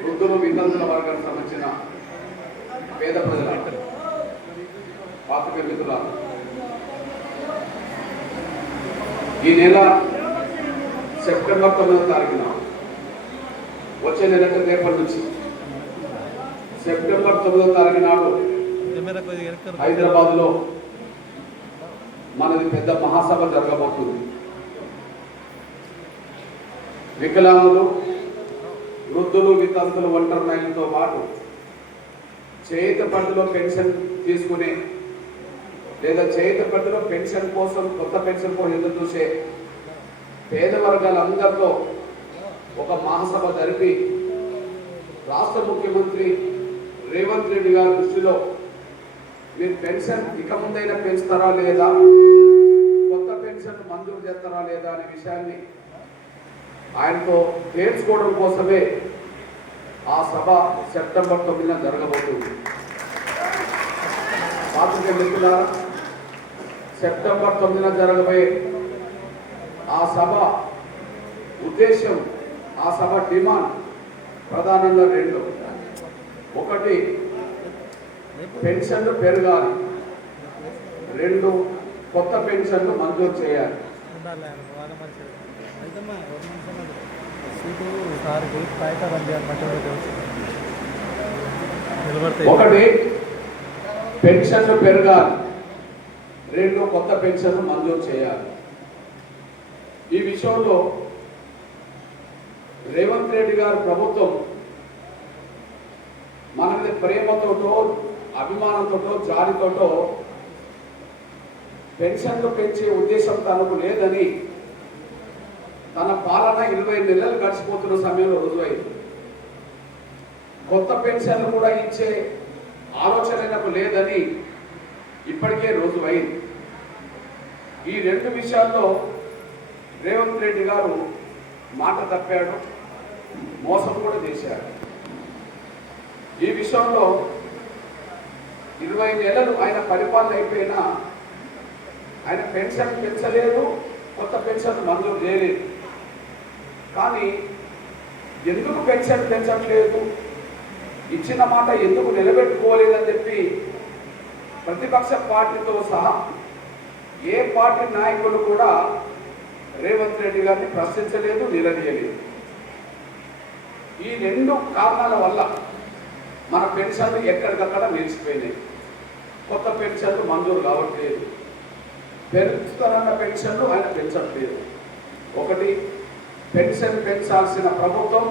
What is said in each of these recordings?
వృద్ధులు వితంతుల వర్గానికి సంబంధించిన పేద ప్రజల పాత్రికేయ మిత్రులారా, ఈ నెల సెప్టెంబర్ 9వ తారీఖున వచ్చే నెల రేపటి నుంచి సెప్టెంబర్ 9వ తారీఖు నాడు హైదరాబాద్లో మనది పెద్ద మహాసభ జరగబోతుంది. వికలాంగులు, వృద్ధులు, వితంతులు, ఒంటరి మహిళలతో పాటు చేతి పట్టులో పెన్షన్ తీసుకునే లేదా చేతి పట్టులో పెన్షన్ కోసం కొత్త పెన్షన్ కోసం ఎదురు చూసే పేద వర్గాలందరితో ఒక మహాసభ జరిపి రాష్ట్ర ముఖ్యమంత్రి రేవంత్ రెడ్డి గారి దృష్టిలో మీరు పెన్షన్ ఇక ముందైనా పెంచుతారా లేదా, కొత్త పెన్షన్ మంజూరు చేస్తారా లేదా అనే విషయాన్ని ఆయనతో తేల్చుకోవడం కోసమే ఆ సభ సెప్టెంబర్ 9న జరగబోతుంది. పాత్రికేయ మిత్రులారా, సెప్టెంబర్ 9న జరగబోయే ఆ సభ ఉద్దేశం, ఆ సభ డిమాండ్ ప్రధానంగా రెండు. ఒకటి, పెన్షన్లు పెరగాలి. రెండు, కొత్త పెన్షన్లు మంజూరు చేయాలి. ఒకటి, పెన్షన్లు పెరగాలి. రెండు, కొత్త పెన్షన్లు మంజూరు చేయాలి. ఈ విషయంలో రేవంత్ రెడ్డి గారి ప్రభుత్వం మన మీద ప్రేమతోటో అభిమానంతోటో జాలితోటో పెన్షన్లు పెంచే ఉద్దేశం తనకు లేదని తన పాలన 20 నెలలు గడిచిపోతున్న సమయంలో రుజువైంది. కొత్త పెన్షన్లు కూడా ఇచ్చే ఆలోచనకు లేదని ఇప్పటికే రుజువైంది. ఈ రెండు విషయాల్లో రేవంత్ రెడ్డి గారు మాట తప్పాడు, మోసం కూడా చేశాడు. ఈ విషయంలో 20 నెలలు ఆయన పరిపాలన అయిపోయినా ఆయన పెన్షన్ పెంచలేదు, కొత్త పెన్షన్ మంజూరు చేయలేదు. కానీ ఎందుకు పెన్షన్ పెంచట్లేదు, ఇచ్చిన మాట ఎందుకు నిలబెట్టుకోలేదని చెప్పి ప్రతిపక్ష పార్టీతో సహా ఏ పార్టీ నాయకులు కూడా రేవంత్ రెడ్డి గారిని ప్రశ్నించలేదు, నిలదీయలేదు. ఈ రెండు కారణాల వల్ల మన పెన్షన్లు ఎక్కడికక్కడ నిలిచిపోయినాయి. కొత్త పెన్షన్లు మంజూరు కావట్లేదు, పెరుగుతున్న పెన్షన్లు ఆయన పెంచట్లేదు. ఒకటి, పెన్షన్ పెంచాల్సిన ప్రభుత్వం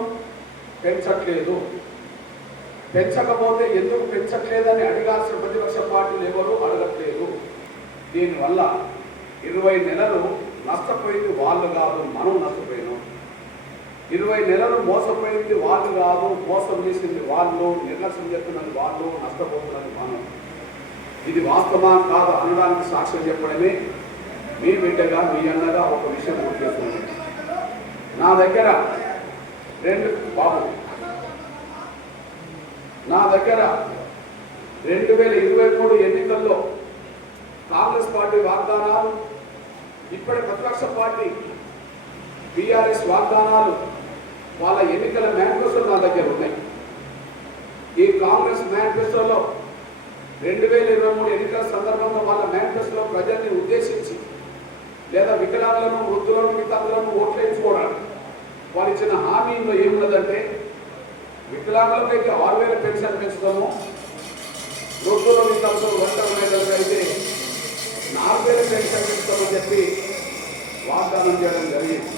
పెంచట్లేదు. పెంచకపోతే ఎందుకు పెంచట్లేదని అడగాల్సిన ప్రతిపక్ష పార్టీలు ఎవరు అడగట్లేదు. దీనివల్ల 20 నెలలు నష్టపోయింది వాళ్ళు కాదు, మనం నష్టపోయినాం. 20 నెలలు మోసపోయింది వాళ్ళు కాదు, మోసం చేసింది వాళ్ళు, నిర్లక్ష్యం చేస్తున్నది వాళ్ళు, నష్టపోతున్నది మనం. ఇది వాస్తవా కాదు అనడానికి సాక్ష్యం చెప్పడమే మీ బిడ్డగా, మీ అన్నగా ఒక విషయం గుర్తిస్తుంది. నా దగ్గర నా దగ్గర 2023 ఎన్నికల్లో కాంగ్రెస్ పార్టీ వాగ్దానాలు, ఇప్పటి ప్రతిపక్ష పార్టీ బీఆర్ఎస్ వాగ్దానాలు, వాళ్ళ ఎన్నికల మేనిఫెస్టో నా దగ్గర ఉన్నాయి. ఈ కాంగ్రెస్ మేనిఫెస్టోలో 2023 ఎన్నికల సందర్భంగా వాళ్ళ మేనిఫెస్టోలో ప్రజల్ని ఉద్దేశించి లేదా వికలాంగులను, వృద్ధులను, వితంతులను ఓట్లేయించుకోవడానికి వాళ్ళు ఇచ్చిన హామీలో ఏమున్నదంటే, వికలాంగులకైతే 6,000 పెన్షన్ పెంచుతాము, వృద్ధులు, వితంతులు, ఒంటరి మహిళలకు అయితే 4,000 పెన్షన్ పెంచుతామని చెప్పి వాగ్దానం చేయడం జరిగింది.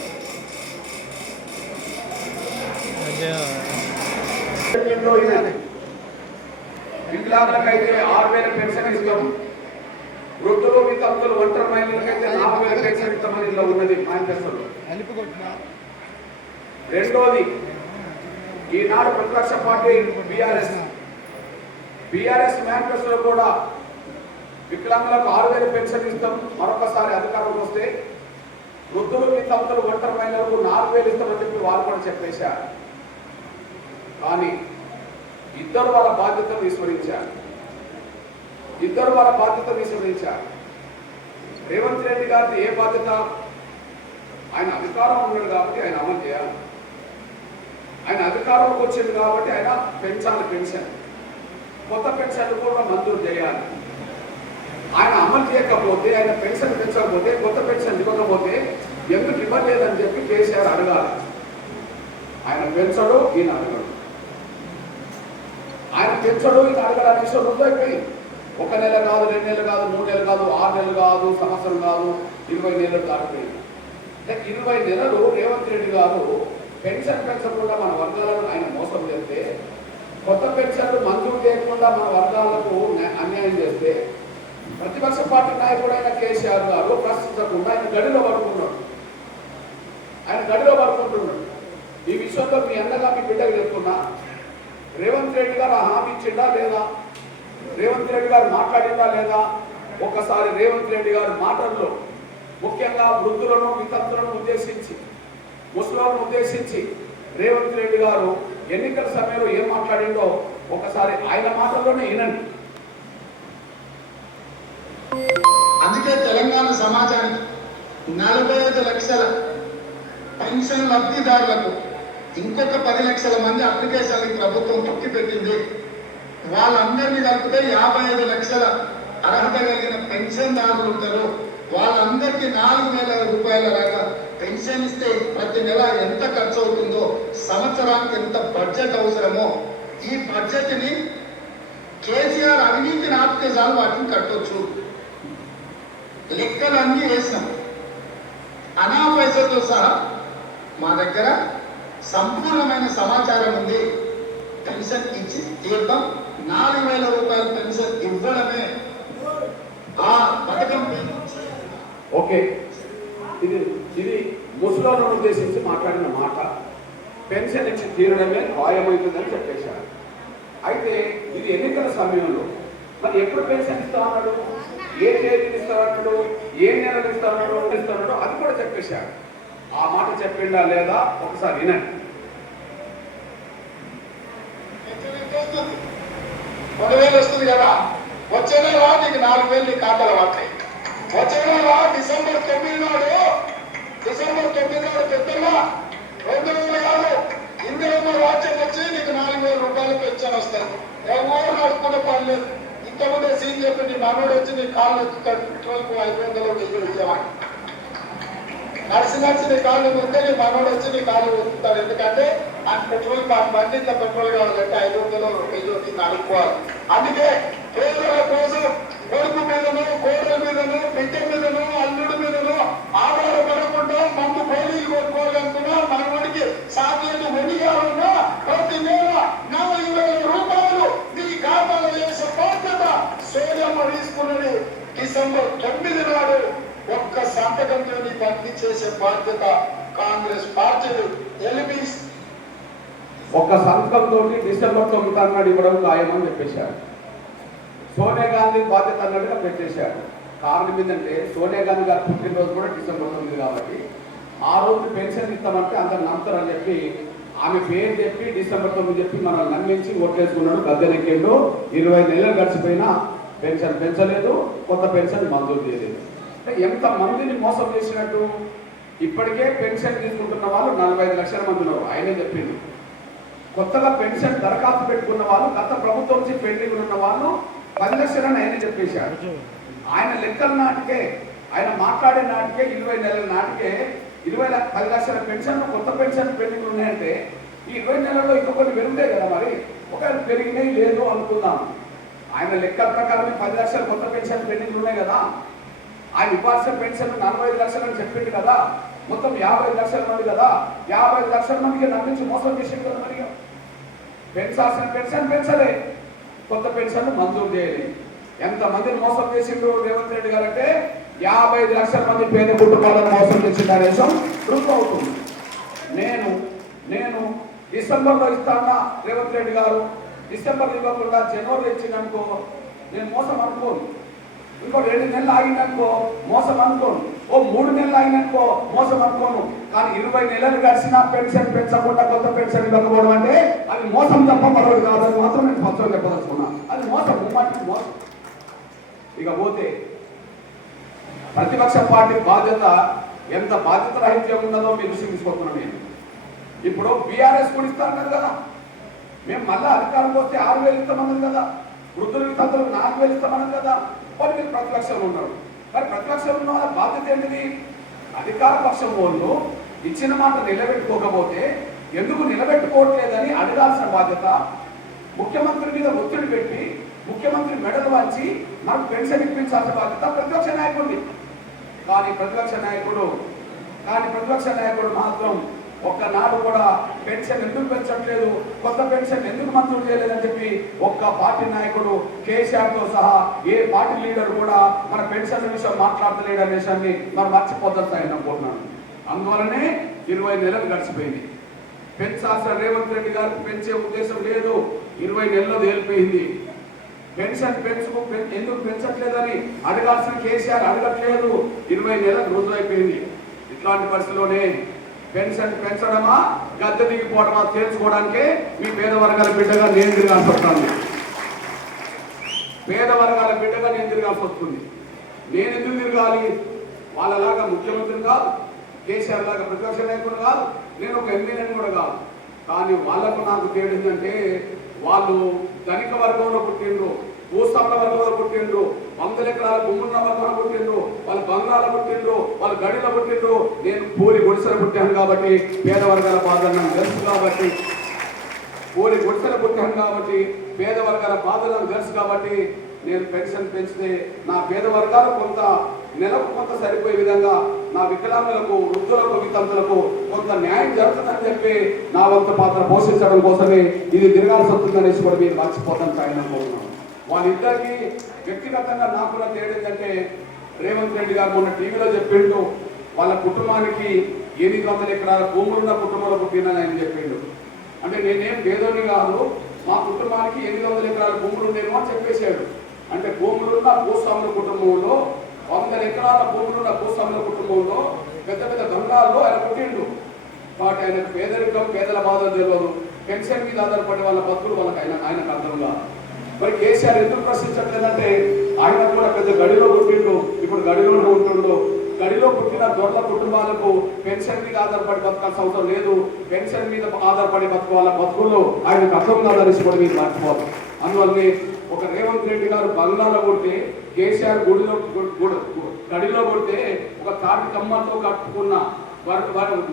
వికలాంగులకైతే 6,000 పెన్షన్ ఇస్తాము, వృద్ధులు, వితంతులు, ఒంటరి మహిళలకైతే 4,000 పెన్షన్ ఇస్తామని ఇలా ఉన్నది మేనిఫెస్టోలో. రెండోది, ఈనాడు ప్రతిపక్ష పార్టీ బీఆర్ఎస్ మేనిఫెస్టోలో కూడా వికలాంగులకు 6,000 పెన్షన్ ఇస్తాం, మరొకసారి అధికారంలో వస్తే వృద్ధులు, వితంతులు, ఒంటరి మహిళలకు 4,000 ఇస్తామని చెప్పి వాళ్ళు కూడా చెప్పేశారు. కానీ ఇద్దరు వాళ్ళ బాధ్యతను విస్మరించారు. రేవంత్ రెడ్డి గారిది ఏ బాధ్యత? ఆయన అధికారం ఉన్నాడు కాబట్టి ఆయన అమలు చేయాలి. ఆయన అధికారంలోకి వచ్చింది కాబట్టి ఆయన పెంచాలి పెన్షన్, కొత్త పెన్షన్ కూడా మంజూరు చేయాలి. ఆయన అమలు చేయకపోతే, ఆయన పెన్షన్ పెంచకపోతే, కొత్త పెన్షన్ ఇవ్వకపోతే ఎందుకు ఇవ్వలేదని చెప్పి కేసీఆర్ అడగాలి. ఆయన పెంచడు, ఈయన అడగడు. ఆయన పెంచడు, ఈయన అడగడానికి విషయం ఉందైపోయి 1 నెల కాదు, 2 నెలలు కాదు, 3 నెలలు కాదు, 6 నెలలు కాదు, సంవత్సరం కాదు, 20 నెలలు దాటిపోయింది. 20 నెలలు రేవంత్ రెడ్డి గారు పెన్షన్ పెంచకుండా మన వర్గాలను ఆయన మోసం చేస్తే, కొత్త పెన్షన్లు మంజూరు చేయకుండా మన వర్గాలకు అన్యాయం చేస్తే, ప్రతిపక్ష పార్టీ నాయకుడైన కేసీఆర్ గారు ప్రశ్నించకుండా ఆయన గడిలో పడుకున్నాడు. ఈ విషయంలో మీ అన్నగా మీ బిడ్డకు చెప్తున్నా, రేవంత్ రెడ్డి గారు హామీ ఇచ్చిండా లేదా, రేవంత్ రెడ్డి గారు మాట్లాడిందా లేదా? ఒక్కసారి రేవంత్ రెడ్డి గారి మాటల్లో ముఖ్యంగా వృద్ధులను, వితంతులను ఉద్దేశించి, ముస్లింలను ఉద్దేశించి రేవంత్ రెడ్డి గారు ఎన్నికల సమయంలో ఏం మాట్లాడిందో ఒకసారి ఆయన మాటల్లోనే వినండి. అందుకే తెలంగాణ సమాజానికి 45 లక్షల పెన్షన్ లబ్ధిదారులకు ఇంకొక 10 లక్షల మంది అప్లికేషన్లు ప్రభుత్వం తొక్కి పెట్టింది. వాళ్ళందరినీ కలిపితే 55 లక్షల అర్హత కలిగిన పెన్షన్దారులు ఉంటారు. వాళ్ళందరికీ 4,000 రూపాయల లాగా పెన్షన్ ఇస్తే ప్రతి నెల ఎంత ఖర్చు అవుతుందో, సంవత్సరానికి ఎంత బడ్జెట్ అవసరమో, ఈ బడ్జెట్ని కేసీఆర్ అవినీతిని ఆపితే చాలు వాటిని కట్టొచ్చు. లెక్కలన్నీ వేసినాం, అనా పైసలతో సహా మా దగ్గర సంపూర్ణమైన సమాచారం ఉంది. పెన్షన్ ఇచ్చి తీర్థం 4,000 రూపాయల పెన్షన్ ఇవ్వడమే ఆ పథకం. ఓకే, ఇది ముస్లింలను ఉద్దేశించి మాట్లాడిన మాట. పెన్షన్ ఇచ్చి తీరడమే ఖాయమవుతుందని చెప్పేశారు. అయితే ఇది ఎన్నికల సమయంలో మరి ఎప్పుడు పెన్షన్ ఇస్తా అన్నాడు, ఏ తేదీని ఇస్తాడు, ఏ నెలలు ఇస్తాడో అది కూడా చెప్పేశాడు. ఆ మాట చెప్పిండా లేదా ఒకసారి వినండి. 10,000 వస్తుంది కదా, వచ్చే నెల నీకు 4,000 నీ ఖాతాలో పడతాయి. వచ్చే నెల డిసెంబర్ 9 నాడు పెద్దగా 2,000 కాదు, ఇందులో రాజ్యం వచ్చి నీకు 4,000 రూపాయలు పెన్షన్ వస్తాయి. ఎవరు నడుపుకునే పని లేదు. ఇంతకుముందే సీన్ చెప్పి నీ మనోడు వచ్చి నీ కాళ్ళు ఎత్తుతాడు, పెట్రోల్కు 500 1000 ఇచ్చేవాడు. నడిచి నీ కాళ్ళు ముందే నీ మనోడు వచ్చి నీ కాళ్ళు ఎత్తుతాడు. ఎందుకంటే ఆ పెట్రోల్ బండి ఇంత పెట్రోల్ కావాలంటే 500 1000 నడుపుకోవాలి. అందుకే పేదల కోసం కొడుకు మీదను, కోడల మీదను, బిడ్డ మీదను, అల్లుడి మీదను ఆధారపడకుండా మందు పోలీలు కొట్టుకోవాలనుకున్నా మనవాడికి సాధ్యత వెనియాలన్నా ప్రతి నెల 4,000 రూపాయలు నీ ఖాతాలో వేసే బాధ్యత సోదమ్మ తీసుకున్నది. డిసెంబర్ 9 నాడు ఒక్క సంతకంతో నీ పంపిణీ చేసే బాధ్యత కాంగ్రెస్ పార్టీ ఎలిబీస్. ఒక్క సంతకంతో డిసెంబర్ 9 నాడు ఇవ్వడం ఖాయమని చెప్పేశారు. సోనియా గాంధీ బాధ్యత అన్నట్టుగా పెట్టేశాడు. కారణం ఏంటంటే సోనియా గాంధీ గారు పుట్టినరోజు కూడా డిసెంబర్ 9 కాబట్టి ఆ రోజు పెన్షన్ ఇస్తామంటే అందరు నమ్ముతారని చెప్పి ఆమె పేరు చెప్పి డిసెంబర్ 9 చెప్పి మనం నమ్మించి ఓట్లేసుకున్నాడు. గద్దెనెక్కిండు. 20 నెలలు గడిచిపోయినా పెన్షన్ పెంచలేదు, కొత్త పెన్షన్ మంజూరు చేయలేదు. ఎంత మందిని మోసం చేసినట్టు. ఇప్పటికే పెన్షన్ తీసుకుంటున్న వాళ్ళు 45 లక్షల మంది ఉన్నారు. ఆయనే చెప్పింది. కొత్తగా పెన్షన్ దరఖాస్తు పెట్టుకున్న వాళ్ళు, గత ప్రభుత్వం నుంచి పెండింగ్ ఉన్న వాళ్ళు 10 లక్షలని ఆయన చెప్పేశాడు. ఆయన లెక్కల నాటికే, ఆయన మాట్లాడే నాటికే 20 నెలల నాటికే 10 లక్షల పెన్షన్, కొత్త పెన్షన్ పెండింగ్ ఉన్నాయంటే ఈ 20 నెలల్లో ఇంకా కొన్ని పెరుగుతాయి కదా. మరి ఒకవేళ పెరిగినాయి లేదు అనుకుందాం. ఆయన లెక్కల ప్రకారం 10 లక్షల కొత్త పెన్షన్ పెండింగ్ ఉన్నాయి కదా. ఆయన ఇవ్వాల్సిన పెన్షన్ 45 లక్షలు అని చెప్పింది కదా. మొత్తం 50 లక్షల మంది కదా. 50 లక్షల మందికి నమ్మించి మోసం చేసింది కదా. మరి పెంచాల్సిన పెన్షన్ పెంచలే, కొత్త పెన్షన్ మంజూరు చేయాలి. ఎంతమందిని మోసం చేసిండు రేవంత్ రెడ్డి గారు అంటే 55 లక్షల మంది పేద కుటుంబాలను మోసం చేసిండు అనే విషయం రుజువు అవుతుంది. నేను డిసెంబర్లో ఇస్తానా రేవంత్ రెడ్డి గారు, డిసెంబర్ ఇవ్వకుండా జనవరి ఇచ్చిందనుకో నేను మోసం అనుకోను. ఇంకో 2 నెలలు ఆగిననుకో మోసం అనుకోను. ఓ 3 నెలలు ఆగిననుకో మోసం అనుకోను. కానీ 20 నెలలు గడిచినా పెన్షన్ పెంచకుండా కొత్త పెన్షన్ ఇవ్వకపోవడం అంటే అది మోసం తప్ప మరొకటి కాదని మాత్రం నేను పత్రం చెప్పదలుచుకున్నాను. అది మోసం, ముమ్మాటికి మోసం. ఇక పోతే ప్రతిపక్ష పార్టీ బాధ్యత ఎంత బాధ్యత రాహిత్యం ఉన్నదో మీరు చూపించుకుంటున్నాను. నేను ఇప్పుడు బీఆర్ఎస్ కూడా ఇస్తారన్నారు కదా, మేము మళ్ళీ అధికారంకి వస్తే 6,000 ఇస్తామన్నది కదా, వృద్ధులకి తల్లులకు 4,000 ఇస్తామన్నది కదా. వాళ్ళు మీరు ప్రతిపక్షంలో ఉన్నారు. మరి ప్రతిపక్షంలో ఉన్న వాళ్ళ బాధ్యత ఏంటిది? అధికార పక్షం వాళ్ళు ఇచ్చిన మాట నిలబెట్టుకోకపోతే ఎందుకు నిలబెట్టుకోవట్లేదని అడగాల్సిన బాధ్యత, ముఖ్యమంత్రి మీద ఒత్తిడి పెట్టి ముఖ్యమంత్రి మెడలు వంచి నాకు పెన్షన్ ఇప్పించాల్సిన బాధ్యత ప్రతిపక్ష నాయకుడిని. కానీ ప్రతిపక్ష నాయకుడు మాత్రం ఒక్కనాడు కూడా పెన్షన్ ఎందుకు పెంచట్లేదు, కొత్త పెన్షన్ ఎందుకు మంజూరు చేయలేదని చెప్పి ఒక్క పార్టీ నాయకుడు కేసీఆర్తో సహా ఏ పార్టీ లీడర్ కూడా మన పెన్షన్ విషయం మాట్లాడతలేడు అనే విషయాన్ని మనం మర్చిపోతాం అనుకుంటున్నాను. అందువలనే 20 నెలలు గడిచిపోయింది. పెంచాల్సిన రేవంత్ రెడ్డి గారికి పెంచే ఉద్దేశం లేదు. 20 నెలల్లో తేలిపోయింది. పెన్షన్ ఎందుకు పెంచట్లేదని అడగాల్సిన కేసీఆర్ అడగట్లేదు. 20 నెలలు రుజువైపోయింది. ఇట్లాంటి పరిస్థితిలోనే పెన్షన్ పెంచడమా గద్దె దిగిపోవడమా తేల్చుకోవడానికే మీ పేద వర్గాల బిడ్డగా నేను తిరగాల్సి వస్తుంది. నేను ఎందుకు తిరగాలి? వాళ్ళలాగా ముఖ్యమంత్రి కాదు, కేసీఆర్ లాగా ప్రతిపక్ష నాయకుడు కాదు, నేను ఒక ఎమ్మెల్యేని కూడా కాదు. కానీ వాళ్ళకు నాకు తేలిందంటే వాళ్ళు ధనిక వర్గంలో పుట్టిండ్రు, భూస్వాముల వర్గంలో పుట్టిండ్రు, 100 ఎకరాల భూమున్న వర్గంలో పుట్టిండ్రు, వాళ్ళు బంగాళాలు పుట్టిండ్రు, వాళ్ళు గడిలో పుట్టిండ్రు. నేను పూరి గుడిసెలు పుట్టాను కాబట్టి పేద వర్గాల బాధలు నాకు తెలుసు కాబట్టి, పేద వర్గాల బాధలు నాకు తెలుసు కాబట్టి నేను పెన్షన్ పెంచితే నా పేద వర్గాలు కొంత నెలకు కొంత సరిపోయే విధంగా నా వికలాంగులకు, వృద్ధులకు, వితంతులకు కొంత న్యాయం జరుగుతుందని చెప్పి నా వంతు పాత్ర పోషించడం కోసమే ఇది తిరగాల్సి వస్తుందనేసి కూడా మీరు మర్చిపోతాను అనుకుంటున్నాను. వాళ్ళిద్దరికీ వ్యక్తిగతంగా నాకు కూడా తేడంటే రేవంత్ రెడ్డి గారు మొన్న టీవీలో చెప్పిండు వాళ్ళ కుటుంబానికి 800 ఎకరాల భూములున్న కుటుంబంలో పుట్టినని ఆయన చెప్పిండు. అంటే నేనేం పేదోని కాదు, మా కుటుంబానికి 800 ఎకరాల భూములు ఉండేమో అని చెప్పేశాడు. అంటే భూములున్న భూస్వాముల కుటుంబంలో 100 ఎకరాల భూములున్న భూస్వాముల కుటుంబంలో పెద్ద పెద్ద బంగాల్లో ఆయన పుట్టిండు. వాటి ఆయనకు పేదరికం, పేదల బాధలు తెలియదు. పెన్షన్ మీద ఆధారపడే వాళ్ళ బతుకులు వాళ్ళకి ఆయనకు అర్థం కాదు. మరి కేసీఆర్ ఎందుకు ప్రశ్నించట్లేదంటే ఆయన కూడా పెద్ద గడిలో పుట్టిండు, ఇప్పుడు గడిలోనే ఉంటుండు. గడిలో పుట్టిన దొరల కుటుంబాలకు పెన్షన్ మీద ఆధారపడి బతకాల్సిన అవసరం లేదు. పెన్షన్ మీద ఆధారపడి బతుకు వాళ్ళ బతుకుల్లో ఆయనకు అర్థం కాదనేసి కూడా మీరు మర్చిపోవాలి. అందువల్లనే ఒక రేవంత్ రెడ్డి గారు బంగ్లాలో కొడితే, కేసీఆర్ గడిలో కొడితే ఒక తాటి కమ్మతో కట్టుకున్న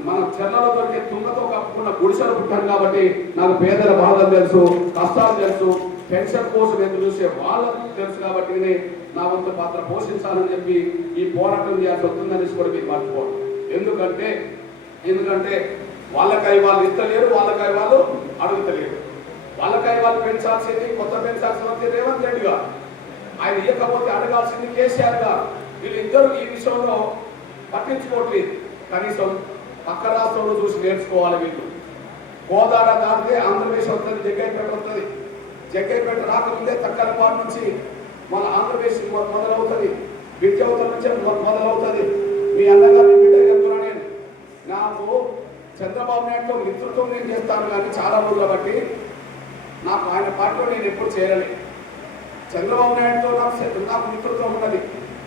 మన చెర్లలో దొరికే తుంగతో కప్పుకున్న గుడిసెలు పుట్టాను కాబట్టి నాకు పేదల బాధలు తెలుసు, కష్టాలు తెలుసు, పెన్షన్ కోసం ఎదురు చూసే వాళ్ళకు తెలుసు కాబట్టి నా వంతు పాత్ర పోషించాలని చెప్పి ఈ పోరాటం చేయాల్సి వస్తుందనేసి కూడా మీరు మర్చిపోవడం. ఎందుకంటే వాళ్ళకై వాళ్ళు ఇస్తలేరు, వాళ్ళకై వాళ్ళు అడుగుతలేరు. వాళ్ళకై వాళ్ళు పెంచాల్సింది, కొత్త పెంచాల్సింది రేవంత్ రెడ్డి గారు, ఆయన ఇవ్వకపోతే అడగాల్సింది కేసీఆర్ గారు. వీళ్ళిద్దరూ ఈ విషయంలో పట్టించుకోవట్లేదు. కనీసం పక్క రాష్ట్రంలో చూసి నేర్చుకోవాలి. వీళ్ళు కోదాడ దాటితే ఆంధ్రప్రదేశ్ వస్తుంది, జగ్గైపేట వస్తుంది. జగ్గైపేట రాకముందే తక్కలపాటు నుంచి మన ఆంధ్రప్రదేశ్ మొదలవుతుంది, విద్యావతల నుంచి మొదలవుతుంది. మీ అన్నగారిని బిడ్డ చెప్తున్నా నాకు చంద్రబాబు నాయుడుతో మిత్రుత్వం నేను చేస్తాను కానీ చాలా రోజులు బట్టి నాకు ఆయన పార్టీలో నేను ఎప్పుడు చేరలేదు. చంద్రబాబు నాయుడుతో నాకు మిత్రుత్వం ఉన్నది,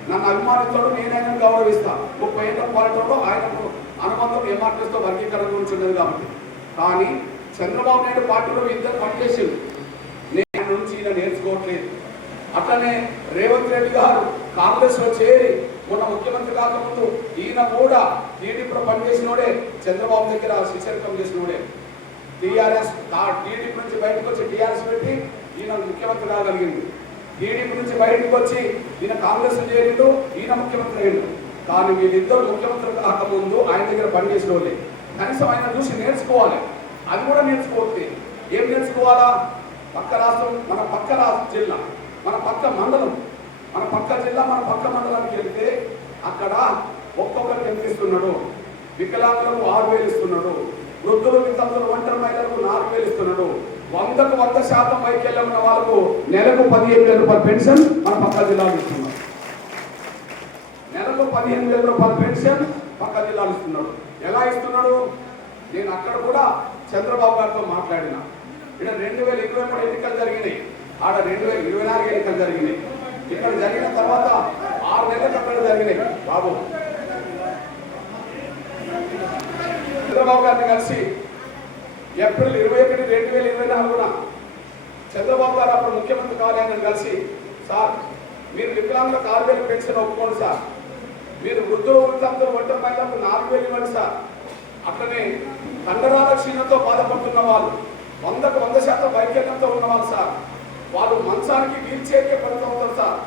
నన్ను అభిమానిస్తాడు, నేను ఆయన గౌరవిస్తాను. 30 ఏళ్ళ పాలనలో ఆయనకు అనుబంధం ఎంఆర్టీఎస్తో వర్గీకరణ గురించి ఉన్నది కాబట్టి. కానీ చంద్రబాబు నాయుడు పార్టీలో ఇద్దరు పనిచేసింది, నేను నుంచి ఈయన నేర్చుకోవట్లేదు. అట్లనే రేవంత్ రెడ్డి గారు కాంగ్రెస్లో చేరి మొన్న ముఖ్యమంత్రి కాకముందు ఈయన కూడా టీడీపీలో పనిచేసినోడే, చంద్రబాబు దగ్గర శిష్యరికం చేసినోడే. టీడీపీ నుంచి బయటకు వచ్చి టీఆర్ఎస్ పెట్టి ఈయన ముఖ్యమంత్రి కాగలిగింది. టీడీపీ నుంచి బయటకు వచ్చి ఈయన కాంగ్రెస్ చేరిండు, ఈయన ముఖ్యమంత్రి అయ్యిండు. కానీ వీళ్ళిద్దరు ముఖ్యమంత్రి కాకముందు ఆయన దగ్గర పనిచేసిన వాళ్ళే. కనీసం ఆయన చూసి నేర్చుకోవాలి. అది కూడా నేర్చుకోవచ్చు. ఏం నేర్చుకోవాలా? పక్క రాష్ట్రం, మన పక్క జిల్లా, మన పక్క మండలం, మన పక్క జిల్లా, మన పక్క మండలానికి వెళ్తే అక్కడ ఒక్కొక్కరికి ఎంత ఇస్తున్నాడు? వికలాంగులకు 6,000 ఇస్తున్నాడు, వృద్ధులు, వితంతులు, ఒంటరి మహిళలకు 4,000 ఇస్తున్నాడు. 100కు 100% వైకల్యం ఉన్న వాళ్ళకు నెలకు 15,000 రూపాయల పెన్షన్ మన పక్క జిల్లాలో ఇస్తున్నాడు. నెలకు 15,000 రూపాయల పెన్షన్ పక్క జిల్లాలో ఇస్తున్నాడు. ఎలా ఇస్తున్నాడు? నేను అక్కడ కూడా చంద్రబాబు గారితో మాట్లాడినా. ఇక్కడ 2023 ఎన్నికలు జరిగినాయి, ఆడ 2024 ఎన్నికలు జరిగినాయి. ఇక్కడ జరిగిన తర్వాత 6 నెలలకు అక్కడ జరిగినాయి. బాబు చంద్రబాబు గారిని కలిసి ఏప్రిల్ 21, 2024 చంద్రబాబు గారు అప్పుడు ముఖ్యమంత్రి కార్యాలయాన్ని కలిసి, సార్ మీరు వికలాంగులకు 6,000 పెన్షన్ ఒప్పుకోండి సార్, మీరు వృద్ధులు వృద్ధాంతులు ఒంటరి మహిళలకు 4,000 ఇవ్వండి సార్, అట్లనే కండరాల క్షీణతో బాధపడుతున్న వాళ్ళు 100% వైకల్యంతో ఉన్నవాళ్ళు సార్, వాళ్ళు మంచానికి వీల్ చైర్కే పడుతుంటారు సార్,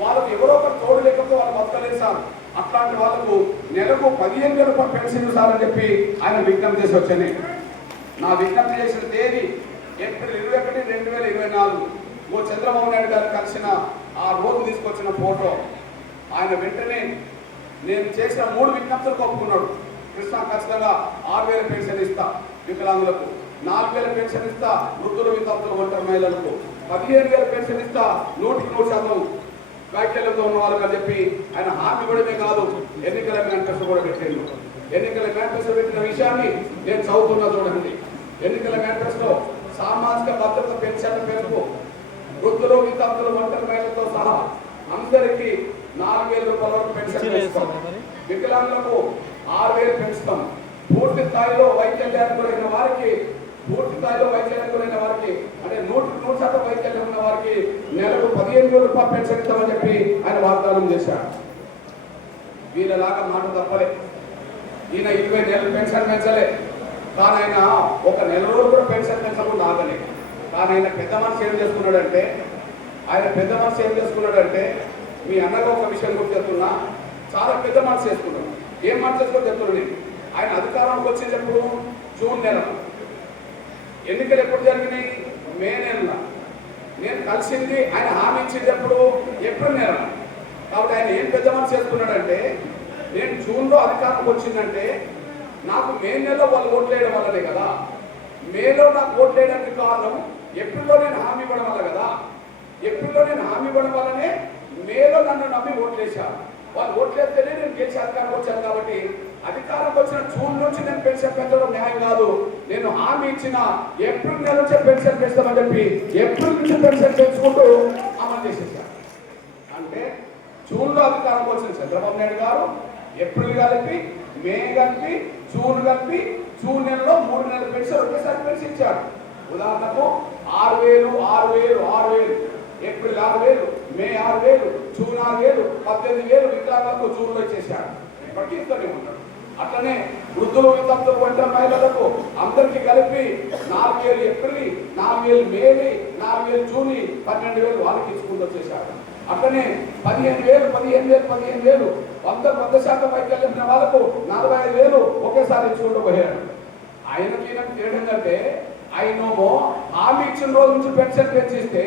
వాళ్ళకి ఎవరో ఒకరు తోడు లేకపోతే వాళ్ళు బతకలేదు సార్, అట్లాంటి వాళ్ళకు నెలకు 15,000 రూపాయలు పెన్షన్ సార్ అని చెప్పి ఆయన విజ్ఞప్తి చేసి వచ్చాను. నా విజ్ఞప్తి చేసిన తేదీ ఏప్రిల్ 21, 2024. చంద్రబాబు నాయుడు గారు కలిసిన ఆ రోజు తీసుకొచ్చిన ఫోటో. ఆయన వెంటనే నేను చేసిన 3 విజ్ఞప్తులకు ఒప్పుకున్నాడు. కృష్ణ ఖచ్చితంగా 6,000 పెన్షన్ ఇస్తా వికలాంగులకు, 4,000 పెన్షన్ ఇస్తా వృద్ధులు వితంతులు ఒంటరి మహిళలకు, 15,000 పెన్షన్ ఇస్తా 100% వ్యాఖ్యలతో ఉన్న వాళ్ళకి అని చెప్పి ఆయన హామీ ఇవ్వడమే కాదు, ఎన్నికల మేనిఫెస్టో కూడా పెట్టిండు. ఎన్నికల మేనిఫెస్టో పెట్టిన విషయాన్ని నేను చదువుతున్నా చూడండి. ఎన్నికల మేనిఫెస్టో సామాజిక భద్రత పెన్షన్ల పెంపు, వృద్ధులు వితంతులు ఒంటరి మహిళలతో సహా అందరికీ 4,000 రూపాయల వరకు పెన్షన్ పెంచుతాం, వికలాంగులకు 6,000 పెంచుతాం, పూర్తి స్థాయిలో వైకల్యానికి గురైన వారికి అంటే 100% వైకల్యం ఉన్న వారికి నెలకు 15,000 రూపాయలు పెన్షన్ ఇస్తామని చెప్పి ఆయన వాగ్దానం చేశారు. వీళ్ళలాగా మాట తప్పలే. ఈయన 20 నెలలు పెన్షన్ పెంచలే, కానీ ఆయన ఒక నెల రోజులు కూడా పెన్షన్ పెంచకుండా ఆగలే. కానీ ఆయన పెద్ద మనసు ఏం చేసుకున్నాడంటే మీ అన్నగా ఒక విషయం గుర్తు చెప్తున్నా, చాలా పెద్ద మనసు చేసుకున్నాడు. ఏం మనసు చేసుకుని చెప్తున్నాడు నేను, ఆయన అధికారంలోకి వచ్చేటప్పుడు జూన్ నెల, ఎన్నికలు ఎప్పుడు జరిగినాయి మే నెల, నేను కలిసింది ఆయన హామీ ఇచ్చేటప్పుడు ఏప్రిల్ నెల. కాబట్టి ఆయన ఏం పెద్ద మనసు చేసుకున్నాడంటే, నేను జూన్లో అధికారంలోకి వచ్చిందంటే నాకు మే నెలలో వాళ్ళు ఓట్లు వేయడం వల్లనే కదా, మేలో నాకు ఓట్లు వేయడానికి కారణం ఏప్రిల్లో నేను హామీ ఇవ్వడం వల్ల కదా, ఏప్రిల్లో నేను హామీ ఇవ్వడం వల్లనే మేలో నన్ను నమ్మి ఓట్లు వేశారు. వాళ్ళు ఓట్లు వేస్తేనే నేను గెలిచి అధికారంలోకి వచ్చాను. కాబట్టి అధికారంలోకి వచ్చిన జూన్ నుంచి నేను పెన్షన్ పెంచడం న్యాయం కాదు, నేను హామీ ఇచ్చిన ఏప్రిల్ నెల నుంచే పెన్షన్ పెంచుతామని చెప్పి ఏప్రిల్ నుంచి పెన్షన్ పెంచుకుంటూ అమలు చేసేసారు. అంటే జూన్లో అధికారంలోకి వచ్చిన చంద్రబాబు నాయుడు గారు ఏప్రిల్ కలిపి, మే కలిపి, జూన్ కలిపి, జూన్ నెలలో 3 నెలల పెన్షన్ ఒకేసారి పెన్షన్ ఇచ్చాడు. ఉదాహరణకు 6,000 ఏప్రిల్ 6,000, మే 6,000, జూన్ 6,000, 18,000 వికలాంగులకు జూన్లో ఇచ్చేసాడు. ఇప్పటికీ ఇస్తూనే ఉంటాడు. అట్లనే వృద్ధులు వితంతులు ఒంటరి మహిళలకు అందరికీ కలిపి 4,000 ఏప్రిల్, 4,000 మేలి, 4,000 జూని, 12,000 వాళ్ళకి ఇచ్చుకుంటూ వచ్చేసాడు. అట్లనే 15,000 100% వైకల్యం ఉన్న వాళ్ళకు 45,000 ఒకేసారి ఇచ్చుకుంటూ పోయాడు. ఆయనకి తేడం కంటే ఆయనేమో హామీ ఇచ్చిన రోజు నుంచి పెన్షన్ పెంచిస్తే,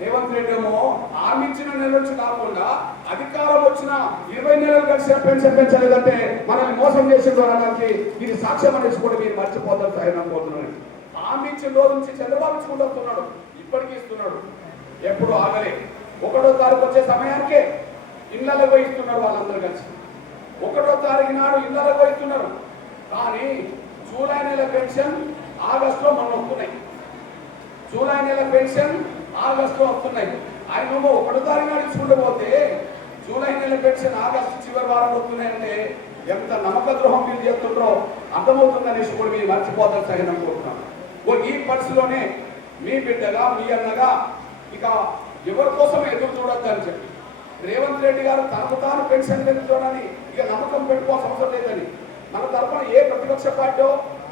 రేవంత్ రెడ్డి ఏమో హామీ ఇచ్చిన నెల నుంచి కాకుండా అధికారం వచ్చిన 20 నెలలు కలిసిన పెన్షన్ పెంచలేదంటే మనల్ని మోసం చేసిండు అనడానికి ఇది సాక్ష్యం అనేసి కూడా మీరు మర్చిపోతారు సార్ అనుకుంటున్నాను. హామీ ఇచ్చిన రోజు నుంచి చంద్రబాబు ఇచ్చుకుంటూ వస్తున్నాడు, ఇప్పటికీ ఇస్తున్నాడు, ఎప్పుడు ఆగలే. 1వ తారీఖు వచ్చే సమయానికే ఇళ్లలో పోయి ఇస్తున్నారు వాళ్ళందరూ కలిసి. 1వ తారీఖు నాడు ఇళ్లలో పోయి ఇస్తున్నారు. కానీ జూలై నెల పెన్షన్ ఆగస్టులో మనం వస్తున్నాయి. జూలై నెల పెన్షన్ ఆగస్టులో వస్తున్నాయి. ఆయన 1వ తారీఖు నాడు ఇచ్చుకుంటూ పోతే జూలై నెల పెన్షన్ ఆగస్టు చివరి వారం వస్తున్నాయంటే ఎంత నమ్మక ద్రోహం మీరు చేస్తుంటారో అర్థమవుతుందనేసి కూడా మీరు మర్చిపోతారు సరే అనుకుంటున్నాను. ఈ పరిస్థితిలోనే మీ బిడ్డగా, మీ అన్నగా ఇక ఎవరి కోసం ఎదురు చూడొద్దని చెప్పి రేవంత్ రెడ్డి గారు తనకు తాను పెన్షన్ పెంచుకోవడానికి ఇక నమ్మకం పెట్టుకోవాల్సిన అవసరం లేదని, మన తరఫున ఏ ప్రతిపక్ష పార్టీ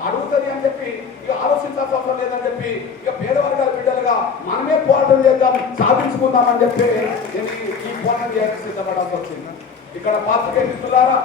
అడుగుతుంది అని చెప్పి ఇక ఆలోచించాల్సిన అవసరం లేదని చెప్పి ఇక పేదవర్గాల బిడ్డలుగా మనమే పోరాటం చేద్దాం, సాధించుకుందామని చెప్పి నేను ఈ పోరాటం చేయడానికి సిద్ధపడాల్సి వచ్చింది. ఇక్కడ పాత్రికేయ మిత్రులారా